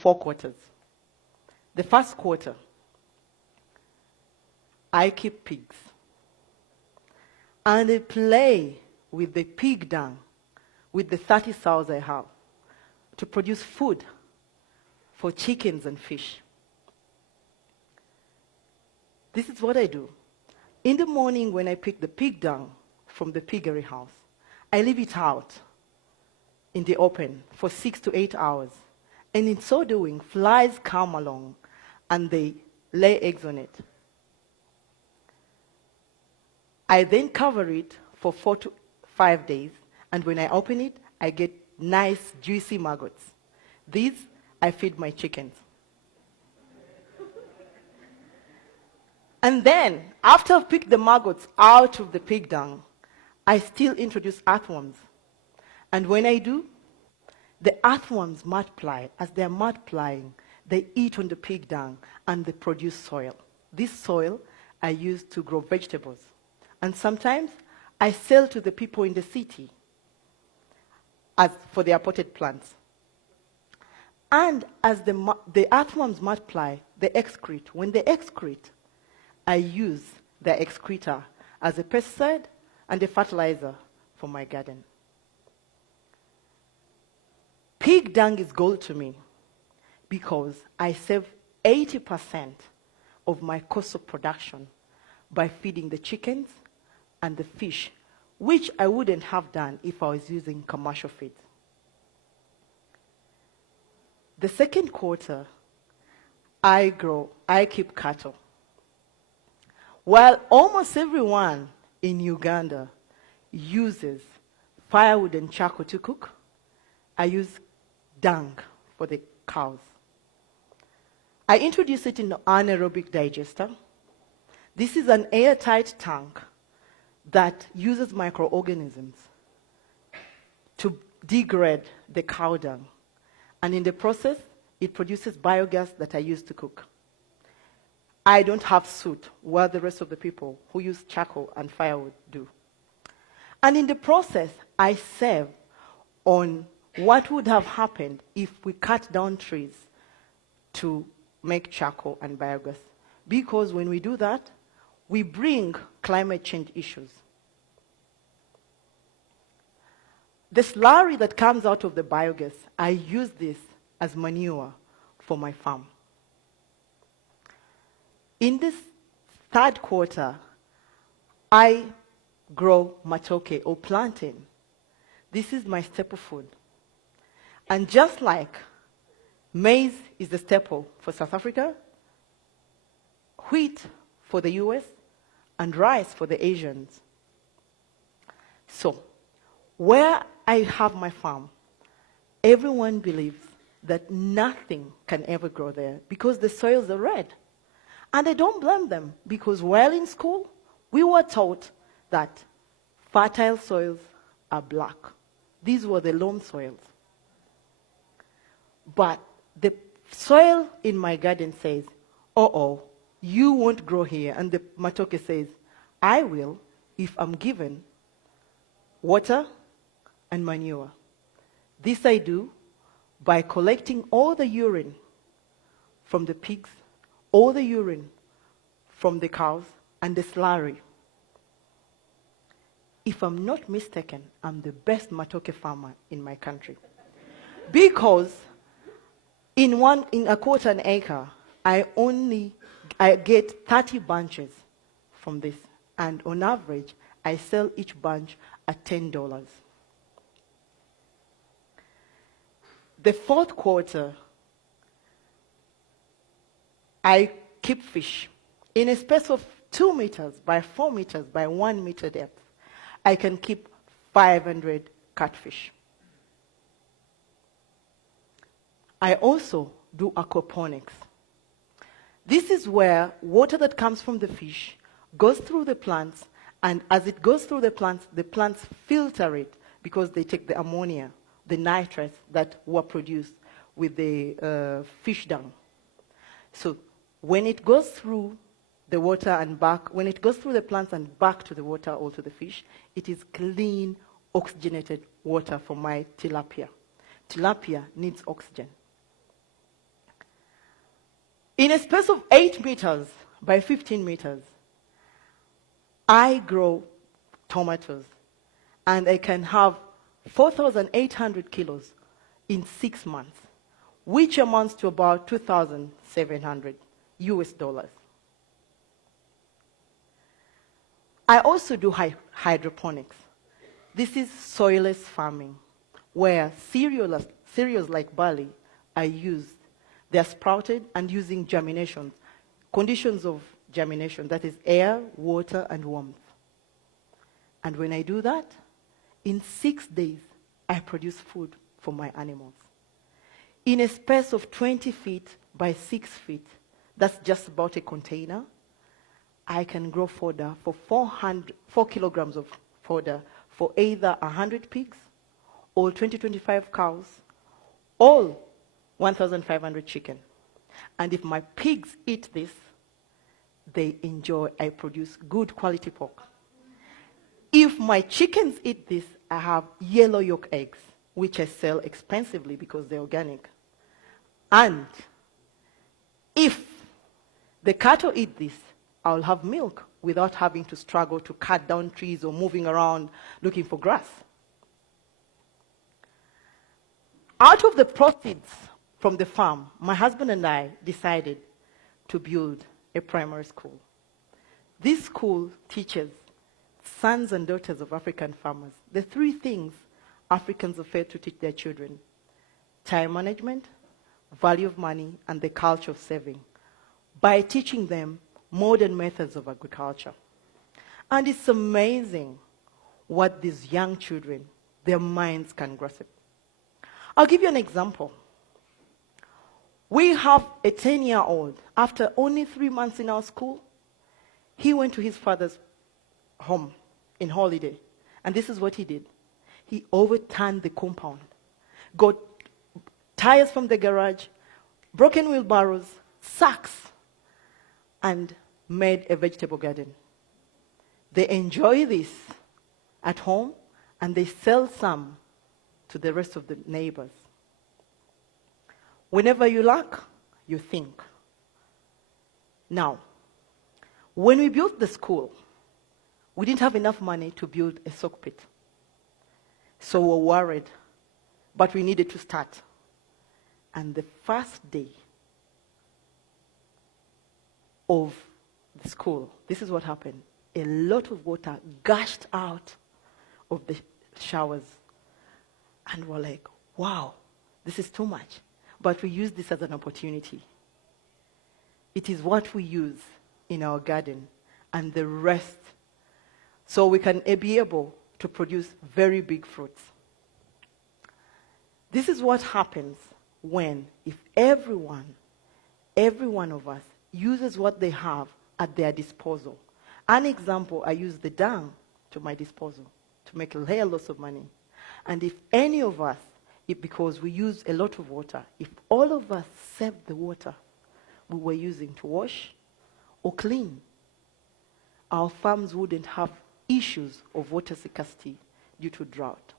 4 quarters. The first quarter, I keep pigs. And I play with the pig dung, with the 30 sows I have, to produce food for chickens and fish. This is what I do. In the morning when I pick the pig dung from the piggery house, I leave it out in the open for 6 to 8 hours. And in so doing, flies come along and they lay eggs on it. I then cover it for 4 to 5 days, and when I open it, I get nice, juicy maggots. These I feed my chickens. And then, after I've picked the maggots out of the pig dung, I still introduce earthworms. And when I do, the earthworms multiply. As they're multiplying, they eat on the pig dung and they produce soil. This soil I use to grow vegetables. And sometimes I sell to the people in the city as for their potted plants. And as the earthworms multiply, they excrete. When they excrete, I use their excreta as a pesticide and a fertilizer for my garden. Pig dung is gold to me because I save 80% of my cost of production by feeding the chickens and the fish, which I wouldn't have done if I was using commercial feed. The second quarter, I keep cattle. While almost everyone in Uganda uses firewood and charcoal to cook, I use dung for the cows. I introduce it in an anaerobic digester. This is an airtight tank that uses microorganisms to degrade the cow dung. And in the process, it produces biogas that I use to cook. I don't have soot, while the rest of the people who use charcoal and firewood do. And in the process, I save on what would have happened if we cut down trees to make charcoal and biogas. Because when we do that, we bring climate change issues. The slurry that comes out of the biogas, I use this as manure for my farm. In this third quarter, I grow matoke or plantain. This is my staple food. And just like maize is the staple for South Africa, wheat for the US, and rice for the Asians. So, where I have my farm, everyone believes that nothing can ever grow there because the soils are red. And I don't blame them because while in school, we were taught that fertile soils are black. These were the loam soils. But the soil in my garden says, uh-oh, you won't grow here. And the matoke says, I will if I'm given water and manure. This I do by collecting all the urine from the pigs, all the urine from the cows, and the slurry. If I'm not mistaken, I'm the best matoke farmer in my country. Because in a quarter an acre, I get 30 bunches from this. And on average, I sell each bunch at $10. The fourth quarter, I keep fish. In a space of 2 meters by 4 meters by 1 meter depth, I can keep 500 catfish. I also do aquaponics. This is where water that comes from the fish goes through the plants, and as it goes through the plants filter it because they take the ammonia, the nitrates that were produced with the fish dung. So when it goes through the water and back, when it goes through the plants and back to the water or to the fish, it is clean, oxygenated water for my tilapia. Tilapia needs oxygen. In a space of 8 meters by 15 meters, I grow tomatoes, and I can have 4,800 kilos in 6 months, which amounts to about 2,700 US dollars. I also do hydroponics. This is soilless farming, where cereals like barley are used. They're sprouted and using germination, conditions of germination, that is air, water, and warmth. And when I do that, in 6 days, I produce food for my animals. In a space of 20 feet by 6 feet, that's just about a container, I can grow fodder for 4 kilograms of fodder for either 100 pigs or 25 cows, or 1,500 chicken. And if my pigs eat this, they enjoy, I produce good quality pork. If my chickens eat this, I have yellow yolk eggs, which I sell expensively because they're organic. And if the cattle eat this, I'll have milk without having to struggle to cut down trees or moving around looking for grass. Out of the proceeds from the farm, my husband and I decided to build a primary school. This school teaches sons and daughters of African farmers the 3 things Africans are failed to teach their children: time management, value of money, and the culture of saving, by teaching them modern methods of agriculture. And it's amazing what these young children, their minds can grasp. I'll give you an example. We have a 10-year-old. After only 3 months in our school, he went to his father's home in holiday. And this is what he did. He overturned the compound, got tires from the garage, broken wheelbarrows, sacks, and made a vegetable garden. They enjoy this at home, and they sell some to the rest of the neighbors. Whenever you lack, you think. Now, when we built the school, we didn't have enough money to build a soak pit. So we were worried, but we needed to start. And the first day of the school, this is what happened. A lot of water gushed out of the showers. And we're like, wow, this is too much. But we use this as an opportunity. It is what we use in our garden, and the rest, so we can be able to produce very big fruits. This is what happens when, if every one of us uses what they have at their disposal. An example, I use the dung to my disposal to make a hair loss of money. And if any of us, because we use a lot of water, if all of us saved the water we were using to wash or clean, our farms wouldn't have issues of water scarcity due to drought.